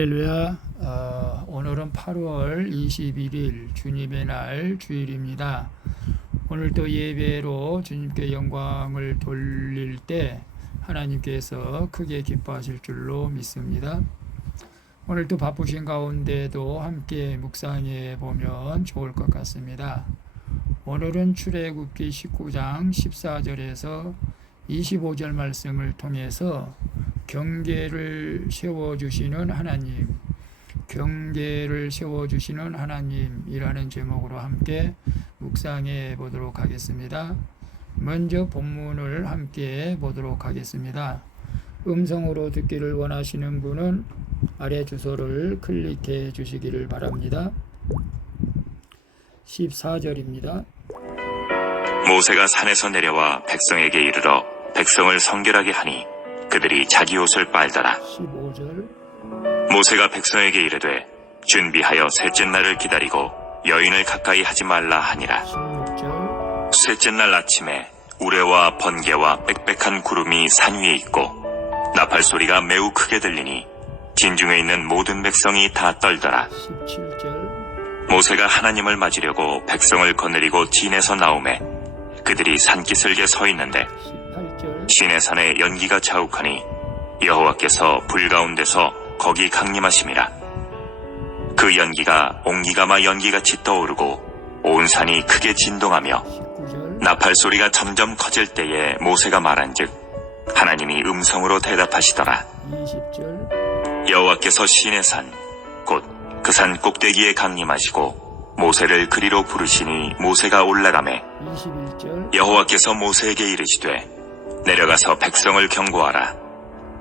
할렐루야. 오늘은 8월 21일 주님의 날 주일입니다. 오늘도 예배로 주님께 영광을 돌릴 때 하나님께서 크게 기뻐하실 줄로 믿습니다. 오늘도 바쁘신 가운데도 함께 묵상해 보면 좋을 것 같습니다. 오늘은 출애굽기 19장 14절에서 25절 말씀을 통해서 경계를 세워주시는 하나님, 경계를 세워주시는 하나님이라는 제목으로 함께 묵상해 보도록 하겠습니다. 먼저 본문을 함께 보도록 하겠습니다. 음성으로 듣기를 원하시는 분은 아래 주소를 클릭해 주시기를 바랍니다. 14절입니다. 모세가 산에서 내려와 백성에게 이르러 백성을 성결하게 하니 그들이 자기 옷을 빨더라. 15절. 모세가 백성에게 이르되 준비하여 셋째 날을 기다리고 여인을 가까이 하지 말라 하니라. 16절. 셋째 날 아침에 우레와 번개와 빽빽한 구름이 산 위에 있고 나팔 소리가 매우 크게 들리니 진중에 있는 모든 백성이 다 떨더라. 17절. 모세가 하나님을 맞으려고 백성을 거느리고 진에서 나오매 그들이 산기슭에 서 있는데 18절. 시내산에 연기가 자욱하니 여호와께서 불 가운데서 거기 강림하심이라. 그 연기가 옹기가마 연기같이 떠오르고 온 산이 크게 진동하며 19절. 나팔 소리가 점점 커질 때에 모세가 말한즉 하나님이 음성으로 대답하시더라. 20절. 여호와께서 시내산 곧 그 산 꼭대기에 강림하시고 모세를 그리로 부르시니 모세가 올라가매 21절. 여호와께서 모세에게 이르시되 내려가서 백성을 경고하라.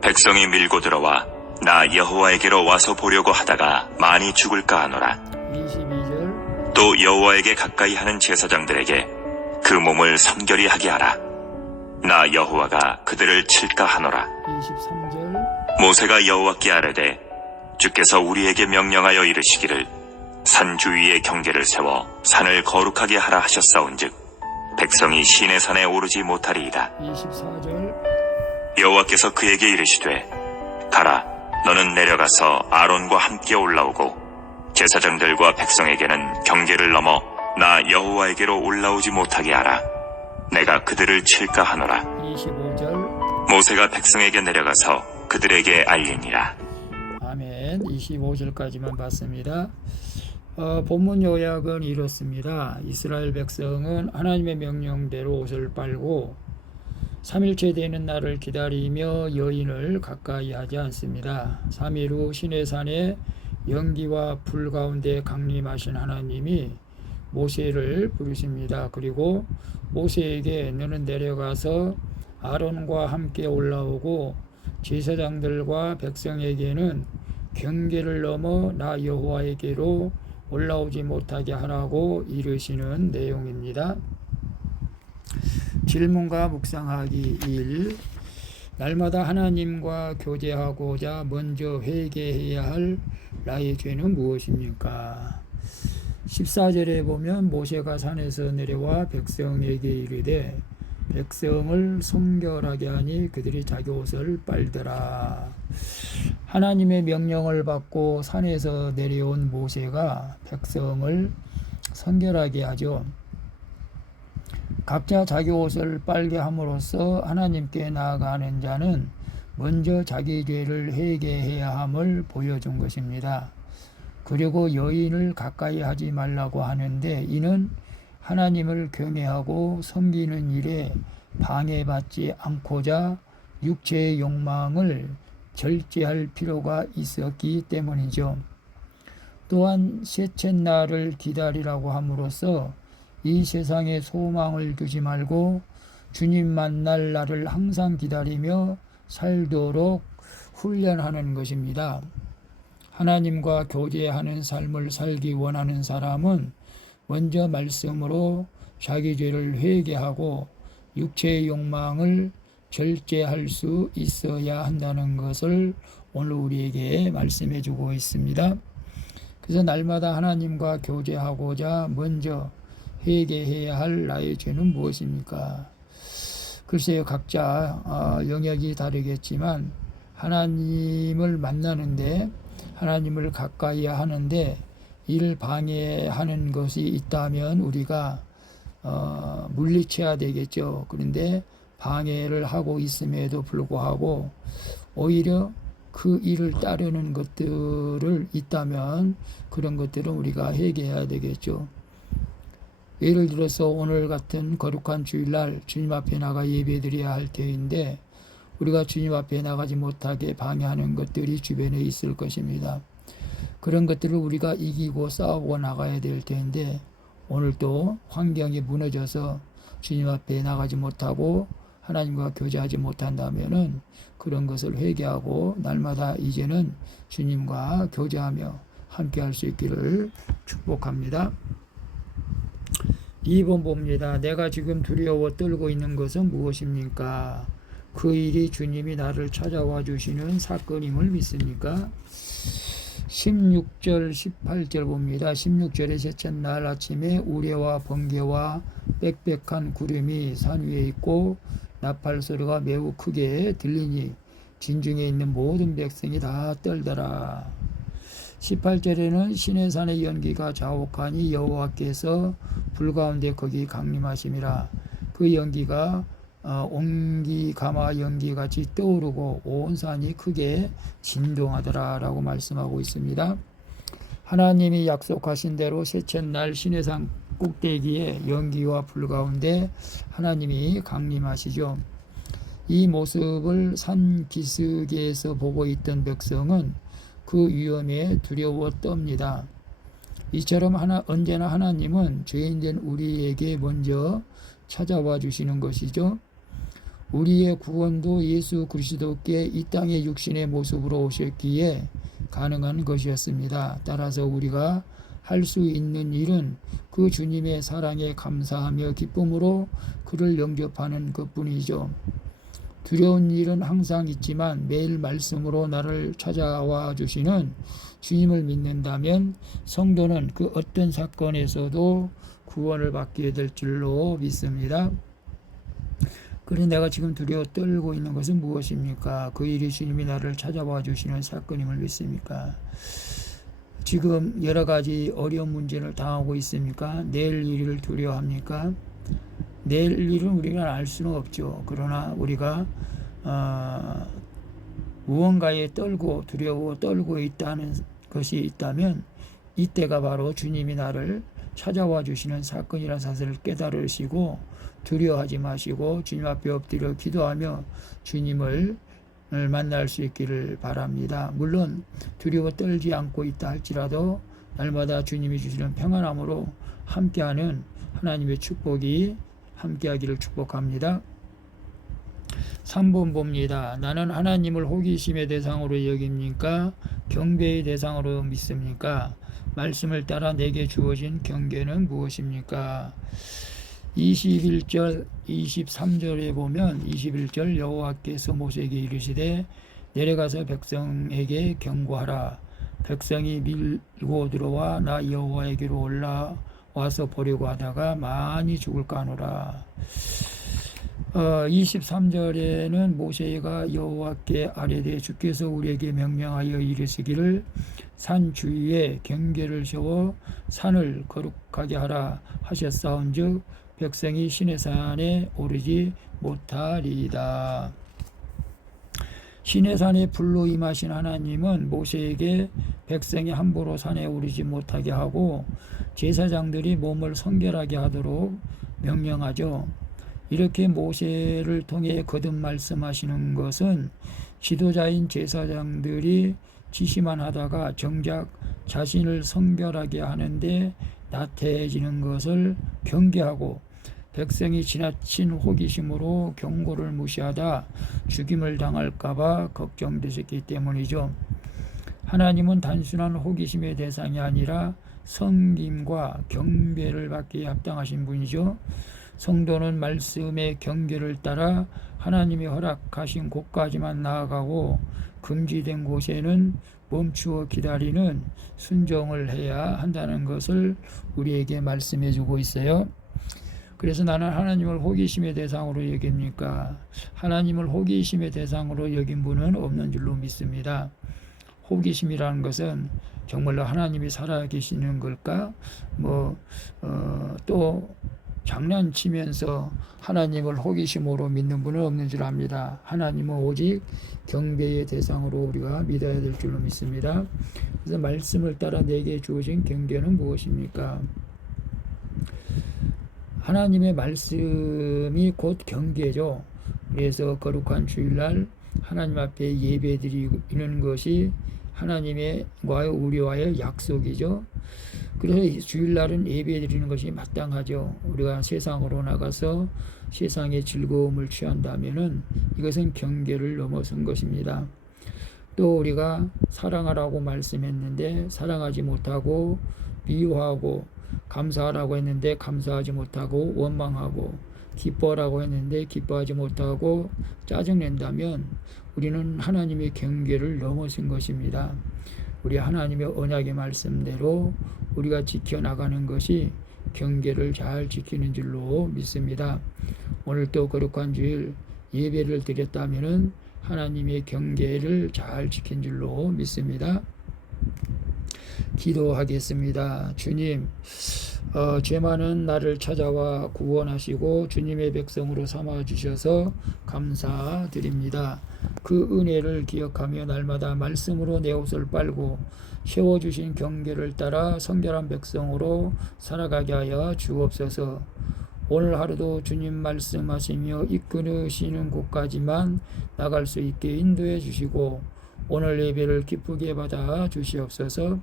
백성이 밀고 들어와 나 여호와에게로 와서 보려고 하다가 많이 죽을까 하노라. 22절. 또 여호와에게 가까이 하는 제사장들에게 그 몸을 성결히 하게 하라. 나 여호와가 그들을 칠까 하노라. 23절. 모세가 여호와께 아뢰되 주께서 우리에게 명령하여 이르시기를 산 주위에 경계를 세워 산을 거룩하게 하라 하셨사온즉 백성이 시내산에 오르지 못하리이다. 24절. 여호와께서 그에게 이르시되 가라 너는 내려가서 아론과 함께 올라오고 제사장들과 백성에게는 경계를 넘어 나 여호와에게로 올라오지 못하게 하라. 내가 그들을 칠까 하노라. 25절. 모세가 백성에게 내려가서 그들에게 알리니라. 아멘. 25절까지만 봤습니다. 본문 요약은 이렇습니다. 이스라엘 백성은 하나님의 명령대로 옷을 빨고 3일째 되는 날을 기다리며 여인을 가까이 하지 않습니다. 3일 후 시내산에 연기와 불 가운데 강림하신 하나님이 모세를 부르십니다. 그리고 모세에게 너는 내려가서 아론과 함께 올라오고 제사장들과 백성에게는 경계를 넘어 나 여호와에게로 올라오지 못하게 하라고 이르시는 내용입니다. 질문과 묵상하기 1. 날마다 하나님과 교제하고자 먼저 회개해야 할 나의 죄는 무엇입니까? 14절에 보면 모세가 산에서 내려와 백성에게 이르되 백성을 성결하게 하니 그들이 자기 옷을 빨더라. 하나님의 명령을 받고 산에서 내려온 모세가 백성을 성결하게 하죠. 각자 자기 옷을 빨게 함으로써 하나님께 나아가는 자는 먼저 자기 죄를 회개해야 함을 보여준 것입니다. 그리고 여인을 가까이 하지 말라고 하는데 이는 하나님을 경외하고 섬기는 일에 방해받지 않고자 육체의 욕망을 절제할 필요가 있었기 때문이죠. 또한 셋째 날을 기다리라고 함으로써 이 세상에 소망을 두지 말고 주님 만날 날을 항상 기다리며 살도록 훈련하는 것입니다. 하나님과 교제하는 삶을 살기 원하는 사람은 먼저 말씀으로 자기 죄를 회개하고 육체의 욕망을 절제할 수 있어야 한다는 것을 오늘 우리에게 말씀해 주고 있습니다. 그래서 날마다 하나님과 교제하고자 먼저 회개해야 할 나의 죄는 무엇입니까? 글쎄요, 각자 영역이 다르겠지만 하나님을 만나는데 하나님을 가까이 하는데 이를 방해하는 것이 있다면 우리가 물리쳐야 되겠죠. 그런데 방해를 하고 있음에도 불구하고 오히려 그 일을 따르는 것들을 있다면 그런 것들은 우리가 회개해야 되겠죠. 예를 들어서 오늘 같은 거룩한 주일날 주님 앞에 나가 예배드려야 할 때인데 우리가 주님 앞에 나가지 못하게 방해하는 것들이 주변에 있을 것입니다. 그런 것들을 우리가 이기고 싸우고 나가야 될 텐데 오늘 또 환경이 무너져서 주님 앞에 나가지 못하고 하나님과 교제하지 못한다면은 그런 것을 회개하고 날마다 이제는 주님과 교제하며 함께 할 수 있기를 축복합니다. 2번 봅니다. 내가 지금 두려워 떨고 있는 것은 무엇입니까? 그 일이 주님이 나를 찾아와 주시는 사건임을 믿습니까? 16절 18절 봅니다. 16절에 셋째 날 아침에 우레와 번개와 빽빽한 구름이 산 위에 있고 나팔 소리가 매우 크게 들리니 진중에 있는 모든 백성이 다 떨더라. 18절에는 시내산의 연기가 자욱하니 여호와께서 불 가운데 거기 강림하심이라. 그 연기가 옹기 가마 연기같이 떠오르고 온 산이 크게 진동하더라 라고 말씀하고 있습니다. 하나님이 약속하신 대로 셋째 날 시내산 꼭대기에 연기와 불 가운데 하나님이 강림하시죠. 이 모습을 산 기슭에서 보고 있던 백성은 그 위험에 두려워 떱니다. 이처럼 언제나 하나님은 죄인된 우리에게 먼저 찾아와 주시는 것이죠. 우리의 구원도 예수 그리스도께 이 땅의 육신의 모습으로 오셨기에 가능한 것이었습니다. 따라서 우리가 할 수 있는 일은 그 주님의 사랑에 감사하며 기쁨으로 그를 영접하는 것뿐이죠. 두려운 일은 항상 있지만 매일 말씀으로 나를 찾아와 주시는 주님을 믿는다면 성도는 그 어떤 사건에서도 구원을 받게 될 줄로 믿습니다. 그래 내가 지금 두려워 떨고 있는 것은 무엇입니까? 그 일이 주님이 나를 찾아와 주시는 사건임을 믿습니까? 지금 여러 가지 어려운 문제를 당하고 있습니까? 내일 일을 두려워합니까? 내일 일은 우리가 알 수는 없죠. 그러나 우리가 무언가에 두려워 떨고 있다는 것이 있다면 이때가 바로 주님이 나를 찾아와 주시는 사건이라는 사실을 깨달으시고 두려워하지 마시고 주님 앞에 엎드려 기도하며 주님을 만날 수 있기를 바랍니다. 물론 두려워 떨지 않고 있다 할지라도 날마다 주님이 주시는 평안함으로 함께하는 하나님의 축복이 함께하기를 축복합니다. 3번 봅니다. 나는 하나님을 호기심의 대상으로 여깁니까? 경배의 대상으로 믿습니까? 말씀을 따라 내게 주어진 경계는 무엇입니까? 21절 23절에 보면 21절 여호와께서 모세에게 이르시되 내려가서 백성에게 경고하라. 백성이 밀고 들어와 나 여호와에게로 올라와서 보려고 하다가 많이 죽을까 하노라. 23절에는 모세가 여호와께 아뢰되 주께서 우리에게 명령하여 이르시기를 산 주위에 경계를 세워 산을 거룩하게 하라 하셨사온즉 백성이 시내산에 오르지 못하리이다. 시내산에 불로 임하신 하나님은 모세에게 백성이 함부로 산에 오르지 못하게 하고 제사장들이 몸을 성결하게 하도록 명령하죠. 이렇게 모세를 통해 거듭 말씀하시는 것은 지도자인 제사장들이 지시만 하다가 정작 자신을 성결하게 하는데 나태해지는 것을 경계하고 백성이 지나친 호기심으로 경고를 무시하다 죽임을 당할까봐 걱정되셨기 때문이죠. 하나님은 단순한 호기심의 대상이 아니라 섬김과 경배를 받기에 합당하신 분이죠. 성도는 말씀의 경계를 따라 하나님이 허락하신 곳까지만 나아가고 금지된 곳에는 멈추어 기다리는 순종을 해야 한다는 것을 우리에게 말씀해 주고 있어요. 그래서 나는 하나님을 호기심의 대상으로 여깁니까? 하나님을 호기심의 대상으로 여긴 분은 없는 줄로 믿습니다. 호기심이라는 것은 정말로 하나님이 살아계시는 걸까? 또 장난치면서 하나님을 호기심으로 믿는 분은 없는 줄 압니다. 하나님은 오직 경배의 대상으로 우리가 믿어야 될 줄로 믿습니다. 그래서 말씀을 따라 내게 주어진 경계는 무엇입니까? 하나님의 말씀이 곧 경계죠. 그래서 거룩한 주일날 하나님 앞에 예배드리는 것이 하나님과의 우리와의 약속이죠. 그래서 주일날은 예배드리는 것이 마땅하죠. 우리가 세상으로 나가서 세상의 즐거움을 취한다면은 이것은 경계를 넘어선 것입니다. 또 우리가 사랑하라고 말씀했는데 사랑하지 못하고 미워하고 감사하라고 했는데 감사하지 못하고 원망하고 기뻐하라고 했는데 기뻐하지 못하고 짜증낸다면 우리는 하나님의 경계를 넘어선 것입니다. 우리 하나님의 언약의 말씀대로 우리가 지켜나가는 것이 경계를 잘 지키는 줄로 믿습니다. 오늘 또 거룩한 주일 예배를 드렸다면 하나님의 경계를 잘 지킨 줄로 믿습니다. 기도하겠습니다. 주님, 죄 많은 나를 찾아와 구원하시고 주님의 백성으로 삼아주셔서 감사드립니다. 그 은혜를 기억하며 날마다 말씀으로 내 옷을 빨고 세워주신 경계를 따라 성결한 백성으로 살아가게 하여 주옵소서. 오늘 하루도 주님 말씀하시며 이끄시는 곳까지만 나갈 수 있게 인도해 주시고 오늘 예배를 기쁘게 받아 주시옵소서.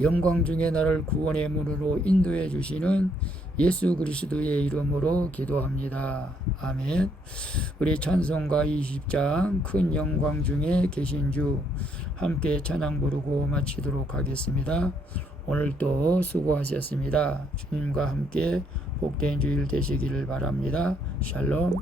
영광 중에 나를 구원의 문으로 인도해 주시는 예수 그리스도의 이름으로 기도합니다. 아멘. 우리 찬송가 20장 큰 영광 중에 계신 주 함께 찬양 부르고 마치도록 하겠습니다. 오늘도 수고하셨습니다. 주님과 함께 복된 주일 되시기를 바랍니다. 샬롬.